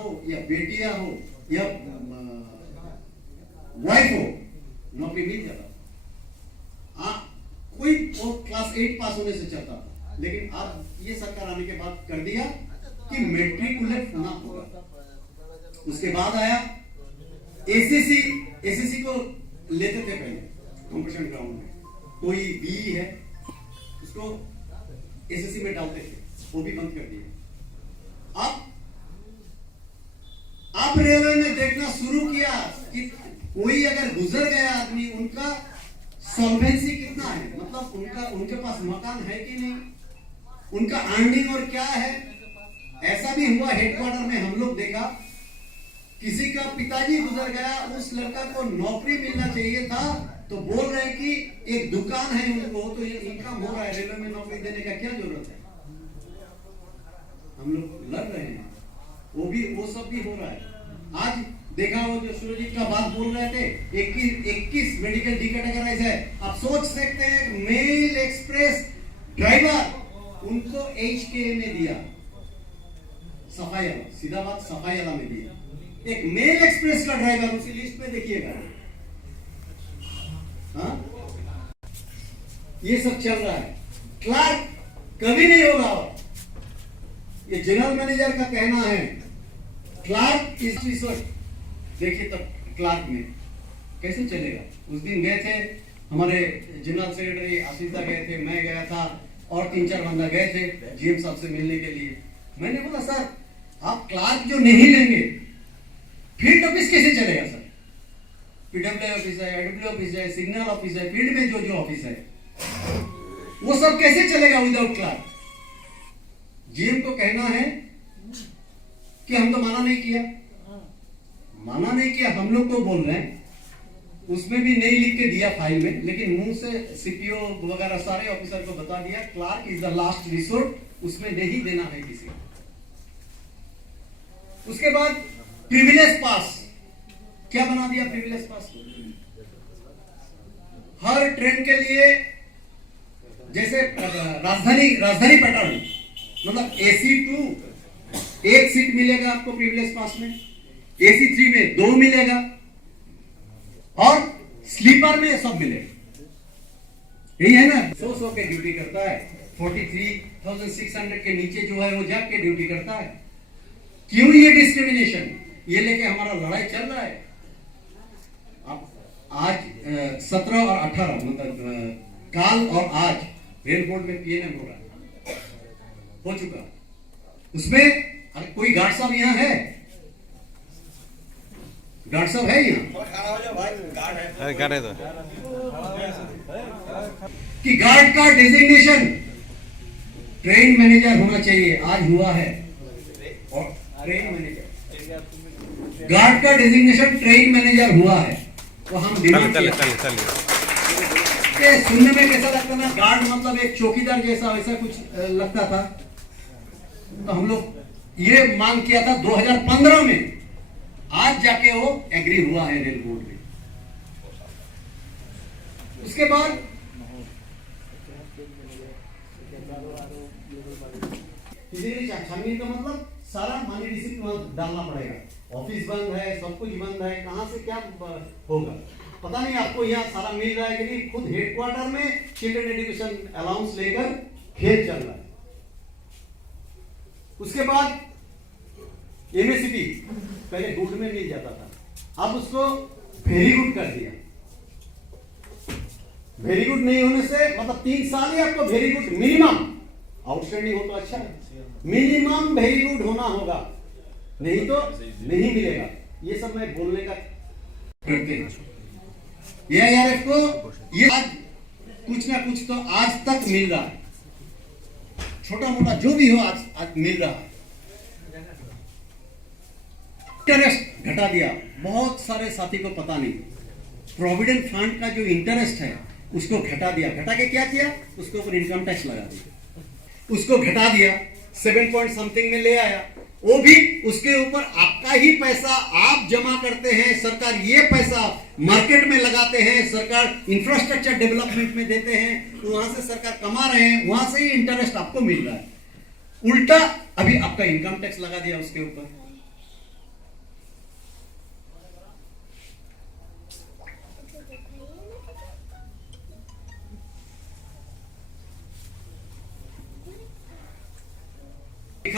हो या बेटियां हो या वाइफ हो, नौकरी मिल जाता। कोई क्लास 8 पास होने से चाहता था, लेकिन अब ये सरकार आने के बाद कर दिया कि मैट्रिकुलेट होना होगा। उसके बाद आया एसीसी को लेते थे पहले कंपटीशन ग्राउंड में, कोई बीई है उसको एसएससी में डालते थे, वो भी बंद कर दिया। अब रेलवे ने देखना शुरू किया कि कोई अगर गुजर गया आदमी, उनका सॉल्वेंसी कितना है, मतलब उनके पास मकान है कि नहीं, उनका अर्निंग और क्या है। ऐसा भी हुआ हेडक्वार्टर में, हम लोग देखा किसी का पिताजी गुजर गया, उस लड़का को नौकरी मिलना चाहिए था, तो बोल रहे हैं कि एक दुकान है उनको, तो ये इनकम हो रहा है, रेलवे में नौकरी देने का क्या जरूरत है। हम लोग लड़ रहे हैं, वो सब भी हो रहा है। आज देखा वो जो सुरजीत का बात बोल रहे थे, 21 मेडिकल डिकैटेगराइज है। आप सोच सकते हैं, मेल एक्सप्रेस ड्राइवर उनको HKA में दिया, सफाई, सीधा बात सफाई में दिया। एक मेल एक्सप्रेस का ड्राइवर उसी लिस्ट में देखिएगा। हाँ, ये सब चल रहा है। क्लार्क कभी नहीं होगा, और ये जनरल मैनेजर का कहना है क्लार्क इज रिसोर्स। देखिए तब क्लार्क में कैसे चलेगा। उस दिन गए थे हमारे जनरल सेक्रेटरी आशीषा गए थे, मैं गया था और 3-4 बंदा गए थे GM साहब से मिलने के लिए। मैंने बोला सर आप क्लार्क जो नहीं लेंगे, फील्ड ऑफिस कैसे चलेगा सर। PWI ऑफिस है, AWI ऑफिस है, सिग्नल ऑफिस है, फील्ड में जो ऑफिस है वो सब कैसे चलेगा विदाउट क्लार्क। GM को कहना है कि हम तो माना नहीं किया, हम लोग को बोल रहे हैं, उसमें भी नहीं लिख के दिया फाइल में, लेकिन मुंह से CPO वगैरह सारे ऑफिसर को बता दिया clerk is the last resort, उसमें नहीं देना है किसी को। उसके बाद प्रिविलेज पास क्या बना दिया, प्रिविलेज पास हर ट्रेन के लिए, जैसे राजधानी पैटर्न, मतलब AC2 एक सीट मिलेगा आपको प्रिविलेज पास में, AC3 में 2 मिलेगा, और स्लीपर में सब मिलेगा। यही है ना, 100 के ड्यूटी करता है, 43,600 के नीचे जो है वो जाग के ड्यूटी करता है। क्यों ये डिस्क्रिमिनेशन, ये लेके हमारा लड़ाई चल रहा है। अब आज 17 और 18 मतलब काल और आज रेल बोर्ड में PNM हो चुका। उसमें कोई गार्ड साहब यहाँ है, गार्ड साहब है यहाँ कि गार्ड का डेजिग्नेशन ट्रेन मैनेजर होना चाहिए, आज हुआ है। और ट्रेन मैनेजर, गार्ड का डेजिग्नेशन ट्रेन मैनेजर हुआ है, तो हम सुनने में कैसा लगता था, गार्ड मतलब एक चौकीदार जैसा, वैसा कुछ लगता था। तो हम लोग ये मांग किया था 2015 में, आज जाके वो एग्री हुआ है रेल बोर्ड में। उसके बाद छानबीन का मतलब सारा मनी रिसिप्ट डालना पड़ेगा, ऑफिस बंद है, सब कुछ बंद है, कहां से क्या होगा पता नहीं। आपको यहाँ सारा मिल रहा है कि नहीं, खुद हेडक्वार्टर में चिल्ड्रन एजुकेशन अलाउंस लेकर खेल चल रहा है। उसके बाद MACP पहले गुड में मिल जाता था, अब उसको वेरी गुड कर दिया। वेरी गुड नहीं होने से मतलब 3 साल ही आपको वेरी गुड, मिनिमम, आउटस्टैंडिंग हो तो अच्छा है, मिनिमम वेरी गुड होना होगा, नहीं तो नहीं मिलेगा। ये सब मैं बोलने का करते हैं। AIRF को ये आज कुछ ना कुछ तो आज तक मिल रहा है, छोटा मोटा जो भी हो आज मिल रहा है। इंटरेस्ट घटा दिया, बहुत सारे साथी को पता नहीं, प्रोविडेंट फंड का जो इंटरेस्ट है उसको घटा दिया। घटा के क्या किया, उसके ऊपर इनकम टैक्स लगा दिया, उसको घटा दिया, 7 पॉइंट समथिंग में ले आया। वो भी उसके ऊपर आपका ही पैसा आप जमा करते हैं, सरकार ये पैसा मार्केट में लगाते हैं, सरकार इंफ्रास्ट्रक्चर डेवलपमेंट में देते हैं, तो वहां से सरकार कमा रहे हैं, वहां से ही इंटरेस्ट आपको मिल रहा है। उल्टा अभी आपका इनकम टैक्स लगा दिया उसके ऊपर।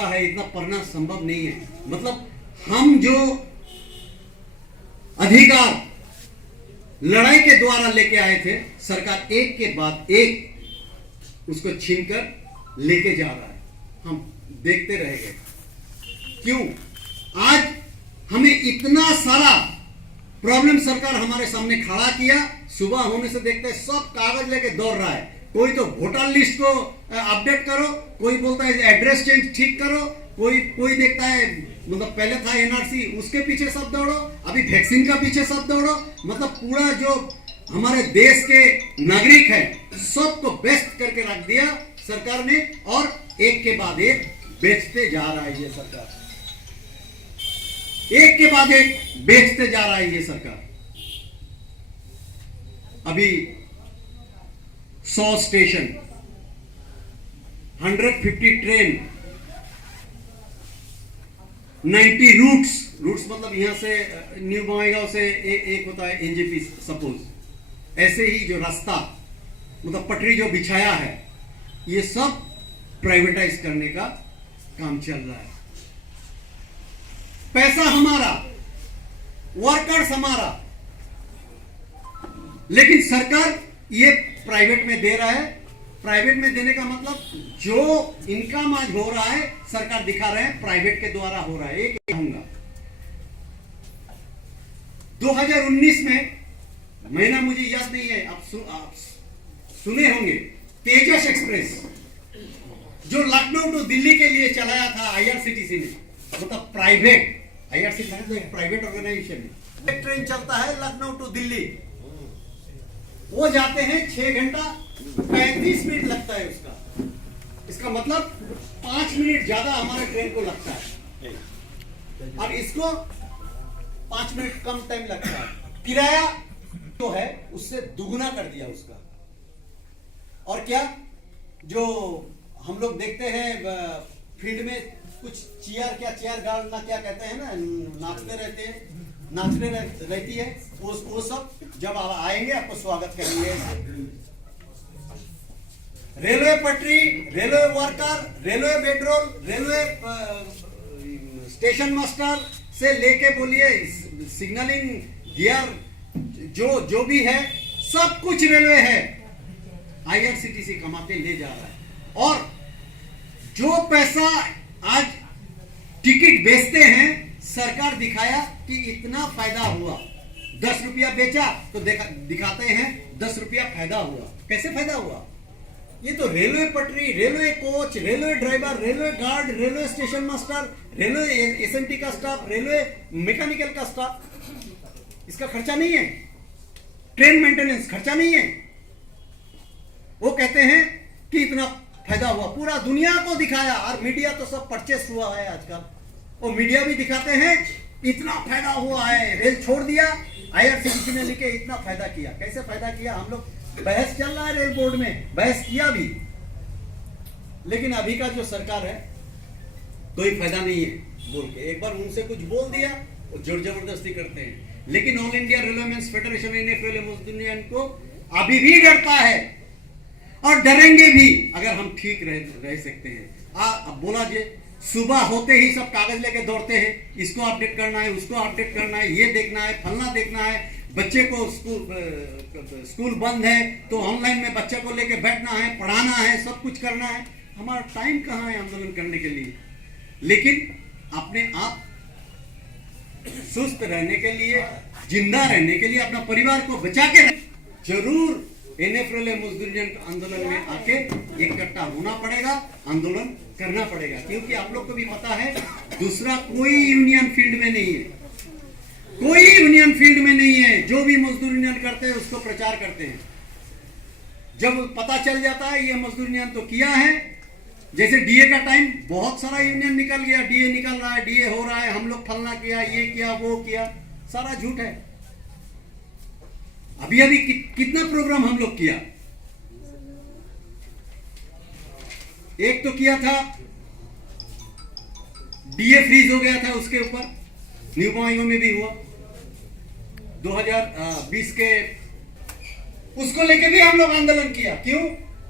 लिखा है इतना पढ़ना संभव नहीं है। मतलब हम जो अधिकार लड़ाई के द्वारा लेके आए थे, सरकार एक के बाद एक उसको छीनकर लेके जा रहा है। हम देखते रह गए। क्यों? आज हमें इतना सारा प्रॉब्लम सरकार हमारे सामने खड़ा किया। सुबह होने से देखते हैं सब कागज लेके दौड़ रहा है। कोई तो वोटर लिस्ट को अपडेट करो, कोई बोलता है एड्रेस चेंज ठीक करो, कोई देखता है मतलब पहले था एनआरसी उसके पीछे सब दौड़ो, अभी वैक्सीन का पीछे सब दौड़ो। मतलब पूरा जो हमारे देश के नागरिक हैं सबको बेस्ट करके रख दिया सरकार ने, और एक के बाद एक बेचते जा रहा है ये सरकार। एक के बाद एक बेचते जा रहा है ये सरकार। अभी 100 स्टेशन, 150 ट्रेन, 90 रूट्स मतलब यहां से न्यू बंगाईगांव से एक होता है एनजेपी सपोज, ऐसे ही जो रास्ता मतलब पटरी जो बिछाया है ये सब प्राइवेटाइज करने का काम चल रहा है। पैसा हमारा, वर्कर्स हमारा, लेकिन सरकार ये प्राइवेट में दे रहा है। प्राइवेट में देने का मतलब जो इनकम आज हो रहा है सरकार दिखा रहे हैं प्राइवेट के द्वारा हो रहा है। एक कहूंगा 2019 में महीना मुझे याद नहीं है, आप सुने होंगे, तेजस एक्सप्रेस जो लखनऊ टू दिल्ली के लिए चलाया था आईआरसीटीसी ने, मतलब प्राइवेट, आईआरसीटीसी एक प्राइवेट ऑर्गेनाइजेशन है। एक ट्रेन चलता है लखनऊ टू दिल्ली, वो जाते हैं 6 घंटा 35 मिनट लगता है उसका। इसका मतलब 5 मिनट ज्यादा हमारे ट्रेन को लगता है, और इसको 5 मिनट कम टाइम लगता है। किराया जो है उससे दुगुना कर दिया उसका। और क्या जो हम लोग देखते हैं फील्ड में कुछ चेयर गार्ड ना क्या कहते हैं ना, नाचते रहती है, वो सब जब आएंगे आपको स्वागत करेंगे। रेलवे पटरी, railway worker, railway bedroll, railway station master से लेके बोलिए सिग्नलिंग गियर जो भी है सब कुछ रेलवे है, आईआरसीटीसी कमाते ले जा रहा है। और जो पैसा आज टिकट बेचते हैं सरकार दिखाया कि इतना फायदा हुआ, 10 रुपया बेचा तो दिखाते हैं 10 रुपया फायदा हुआ। कैसे फायदा हुआ? ये तो रेलवे पटरी, railway coach, railway driver, railway guard, railway station master, railway SMT का स्टाफ, रेलवे मैकेनिकल का स्टाफ, इसका खर्चा नहीं है। ट्रेन मेंटेनेंस खर्चा नहीं है। वो कहते हैं कि इतना फायदा हुआ, पूरा दुनिया को दिखाया। और मीडिया तो सब परचेस हुआ है आजकल, वो मीडिया भी दिखाते हैं इतना फायदा हुआ है, रेल छोड़ दिया, आईआरसीटीसी ने लिखे इतना फायदा किया। कैसे फायदा किया? हम लोग बहस चल रहा है रेल बोर्ड में, बहस किया भी, लेकिन अभी का जो सरकार है कोई फायदा नहीं है बोल के एक बार उनसे कुछ बोल दिया, वो जोर जबरदस्ती करते हैं। लेकिन all India railwaymen's federation union को अभी भी डरता है और डरेंगे भी अगर हम ठीक रह सकते हैं। अब बोला जे सुबह होते ही सब कागज लेके दौड़ते हैं, इसको अपडेट करना है, उसको अपडेट करना है, ये देखना है, फलना देखना है, बच्चे को स्कूल बंद है तो ऑनलाइन में बच्चे को लेके बैठना है, पढ़ाना है, सब कुछ करना है। हमारा टाइम कहाँ है आंदोलन करने के लिए? लेकिन अपने आप सुस्त रहने के लिए, जिंदा रहने के लिए, अपना परिवार को बचा के जरूर एनएफएलए मजदूर यूनियन आंदोलन में आके इकट्ठा होना पड़ेगा, आंदोलन करना पड़ेगा। क्योंकि आप लोग को भी पता है दूसरा कोई यूनियन फील्ड में नहीं है, कोई यूनियन फील्ड में नहीं है। जो भी मजदूर यूनियन करते हैं उसको प्रचार करते हैं। जब पता चल जाता है ये मजदूर यूनियन तो किया है, जैसे डीए का टाइम बहुत सारा यूनियन निकल गया, डीए निकल रहा है, डीए हो रहा है, हम लोग फलना किया, ये किया, वो किया, सारा झूठ है। अभी कितना प्रोग्राम हम लोग किया। एक तो किया था डीए फ्रीज हो गया था, उसके ऊपर न्यू बंगाईगांव में भी हुआ 2020 के, उसको लेके भी हम लोग आंदोलन किया। क्यों?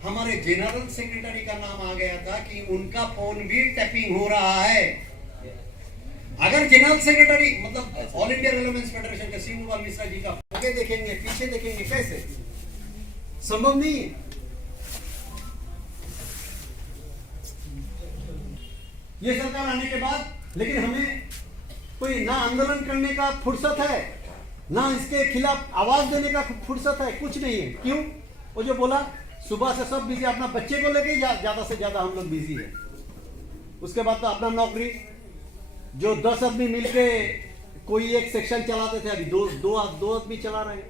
हमारे जनरल सेक्रेटरी का नाम आ गया था कि उनका फोन भी टैपिंग हो रहा है। अगर जनरल सेक्रेटरी मतलब ऑल इंडिया रेलोवेंस फेडरेशन के शिव गोपाल मिश्रा जी का आगे देखेंगे पीछे देखेंगे, कैसे संभव नहीं है। ये सरकार आने के बाद लेकिन हमें कोई ना आंदोलन करने का फुर्सत है, ना इसके खिलाफ आवाज देने का फुर्सत है, कुछ नहीं है। क्यों? वो जो बोला सुबह से सब बिजी, अपना बच्चे को लेके ज्यादा से ज्यादा हम लोग बिजी है। उसके बाद तो अपना नौकरी, जो 10 आदमी मिलके कोई एक सेक्शन चलाते थे, अभी दो आदमी चला रहे हैं।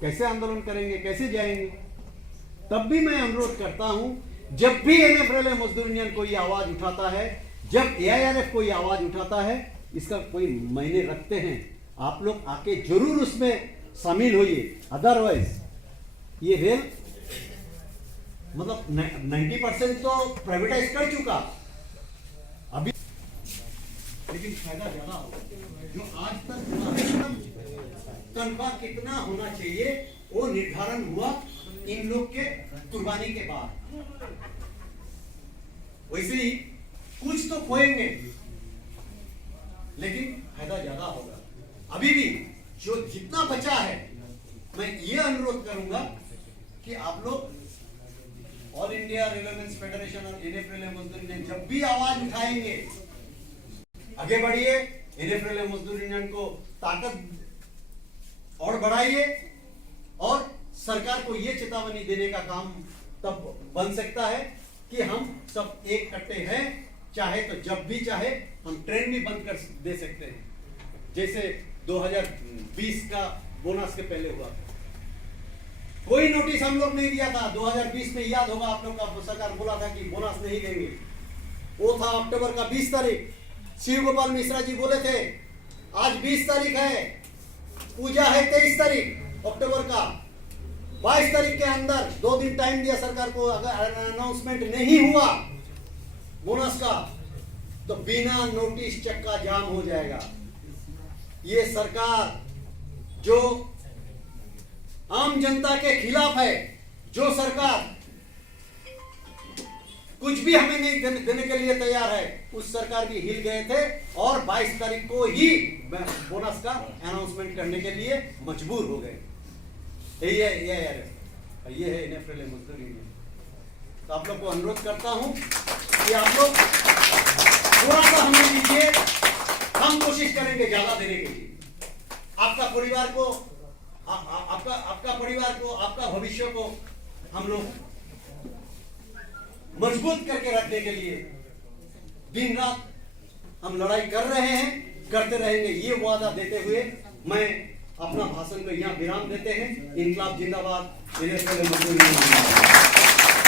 कैसे आंदोलन करेंगे, कैसे जाएंगे? तब भी मैं अनुरोध करता हूं, जब भी एनएफएलए मजदूर यूनियन कोई आवाज उठाता है, जब एआईआरएफ कोई आवाज उठाता है, इसका कोई मायने रखते हैं, आप लोग आके जरूर उसमें शामिल होइए। अदरवाइज ये रेल मतलब 90% तो प्राइवेटाइज कर चुका अभी, लेकिन फायदा ज्यादा होगा। जो आज तक तनख्वाह कितना होना चाहिए वो निर्धारण हुआ इन लोग के कुर्बानी के बाद। वैसे ही कुछ तो खोएंगे लेकिन फायदा ज्यादा होगा। अभी भी जो जितना बचा है, मैं ये अनुरोध करूंगा कि आप लोग ऑल इंडिया रेलोवेंस फेडरेशन और एनएफएलए मजदूर यूनियन जब भी आवाज उठाएंगे, आगे बढ़िए, एनएफएलए मजदूर यूनियन को ताकत और बढ़ाइए और सरकार को यह चेतावनी देने का काम तब बन सकता है कि हम सब एक कट्टे हैं। चाहे तो जब भी चाहे हम ट्रेन भी बंद कर दे सकते हैं, जैसे 2020 का बोनस के पहले हुआ। कोई नोटिस हम लोग नहीं दिया था 2020 में, याद होगा आप लोग का, सरकार बोला था कि बोनस नहीं देंगे। वो था अक्टूबर का 20 तारीख। शिव गोपाल मिश्रा जी बोले थे आज 20 तारीख है, पूजा है 23 तारीख अक्टूबर का, 22 तारीख के अंदर 2 दिन टाइम दिया सरकार को। अगर अनाउंसमेंट नहीं हुआ बोनस का तो बिना नोटिस चक्का जाम हो जाएगा। ये सरकार जो आम जनता के खिलाफ है, जो सरकार कुछ भी हमें नहीं देने के लिए तैयार है, उस सरकार भी हिल गए थे और 22 तारीख को ही बोनस का अनाउंसमेंट करने के लिए मजबूर हो गए। ये है एनएफएलए मजदूर यूनियन। तो आप लोग को अनुरोध करता हूं कि आप लोग थोड़ा सा हमें दीजिए, हम कोशिश करेंगे ज्यादा देने के लिए। आपका परिवार को, आपका परिवार को, आपका भविष्य को हम लोग मजबूत करके रखने के लिए दिन रात हम लड़ाई कर रहे हैं, करते रहेंगे। ये वादा देते हुए मैं अपना भाषण को यहाँ विराम देते हैं। इनकलाब जिंदाबाद।